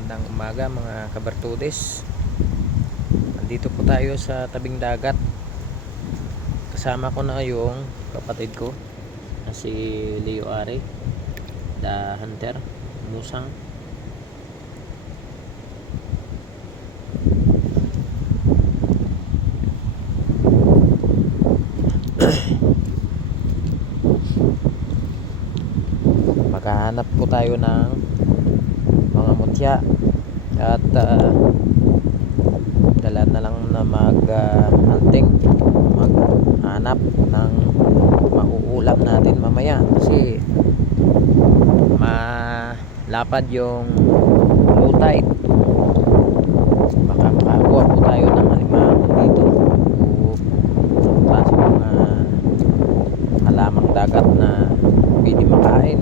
magandang umaga mga kabartudes. Nandito po tayo sa tabing dagat. Kasama ko na yung kapatid ko na si Leo Ari The Hunter Musang. Maghahanap po tayo ng mutya at ah, dala na lang na mag ah, hunting. Maghanap ng mauulam natin mamaya. Kasi malapad yung low tide. Baka makakuha po tayo ng alimango dito o klase mga halamang dagat na pwede makain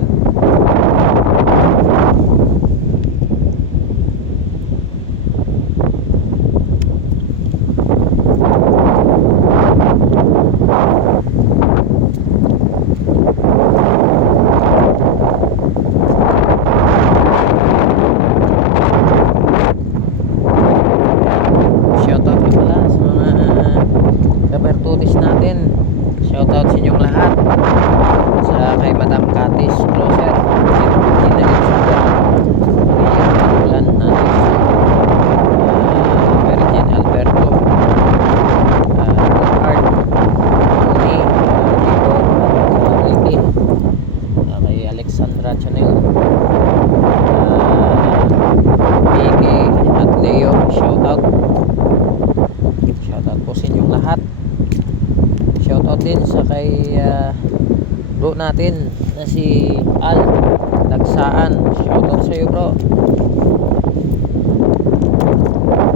Shoutout ko pala sa mga kabertudis natin. Shoutout sa inyong lahat. Sa kay Madam Katis Closer. Gina Sugar. Ian Panulan natin si uh, Virgin Alberto. Uh, Art. Tony. Uh, Chico. Uh, Ricky. Uh, kay Alexandra Chanel. Uh, Vicky at Leo. Shoutout. Shoutout po sa inyong lahat. Shoutout din sa kay ah, bro natin na si Al Dagsaan. Shoutout sa iyo bro.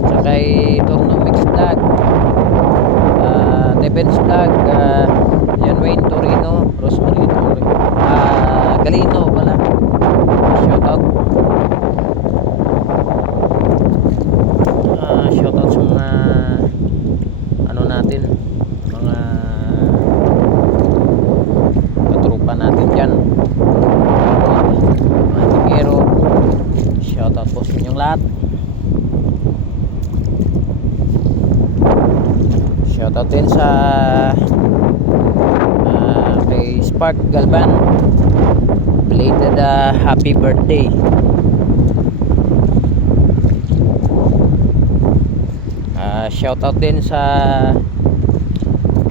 Sa kay Torno Mix Vlog. Uh, Defense Vlog. Uh, yan Wayne Torino. Rosemary Torino. Ah, Galino pala. Shoutout. Ah, shoutout sa mga ano natin mga katrupa natin dyan mga tingero shoutout po sa inyong lahat shoutout din sa ah, kay Spark Galvan belated ah, happy birthday Ah, shoutout din sa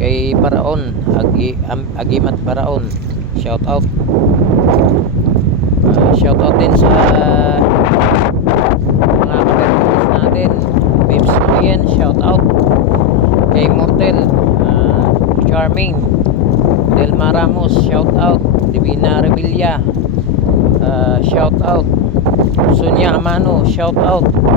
kay Paraon, Agi, Am, Agimat Paraon. Shoutout. Ah, shoutout din sa mga kabertos natin. Babes Noyen, shoutout. Kay Mortel, ah, Charming, Delma Ramos, shoutout. Divina Revilla, ah, shoutout. Sonia Amano, shoutout. Sana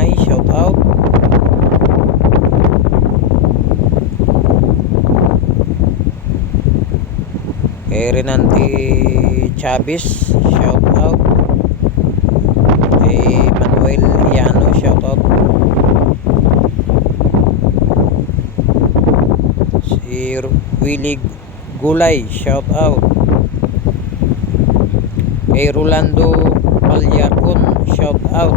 May, shout out. Kay Renante Chavez, shout out. Kay Manuel Iano, shout out. Si Willie Gulay, shout out. Kay Rolando Palyarcon, shout out.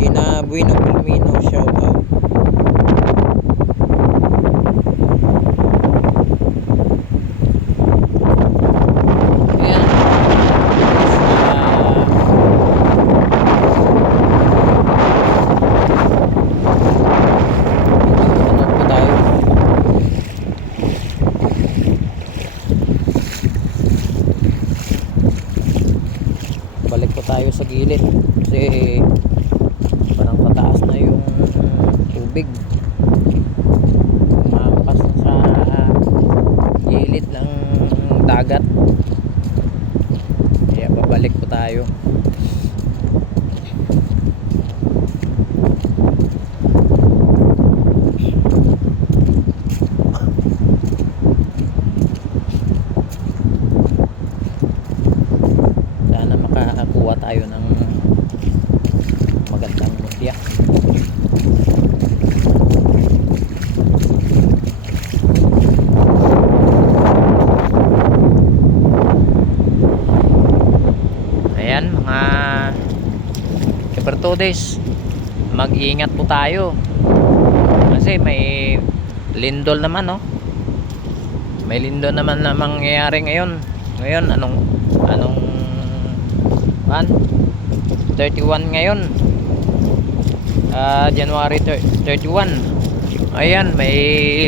Gina Bueno Palmino, shout out. Ayan. Sa ano po tayo? Balik po tayo sa gilid kasi parang pataas na yung tubig. Mapas na sa gilid ng dagat. Babalik po tayo. Sana makakakuha tayo ng magandang mutya. Ayan mga Kepertodes Mag-iingat po tayo. Kasi may lindol naman no? May lindol naman na mangyayari ngayon. Ngayon anong Anong Man? 31 ngayon. Ah January thir- 31 Ayan may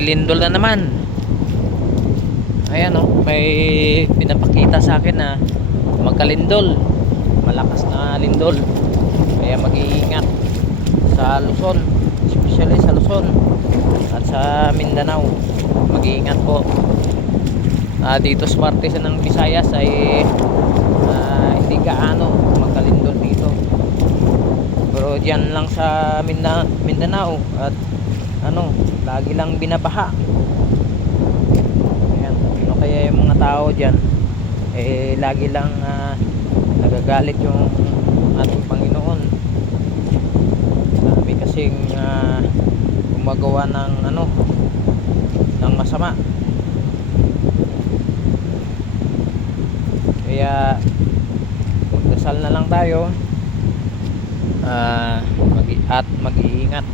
lindol na naman. Ayan oh May pinapakita sa akin na magkalindol. Malakas na lindol kaya mag-iingat sa Luzon especially sa Luzon at sa Mindanao. Mag-iingat po. Ah, dito sa parte sa ng Visayas ay ah, hindi gaano magkalindol dito. Pero dyan lang sa Minda Mindanao at ano lagi lang binabaha. Ayan, ano kaya yung mga tao dyan? Eh lagi lang ah, nagagalit yung ating Panginoon. Dami kasing ah, gumagawa ng ano ng masama. Kaya magdasal na lang tayo ah, mag at mag-iingat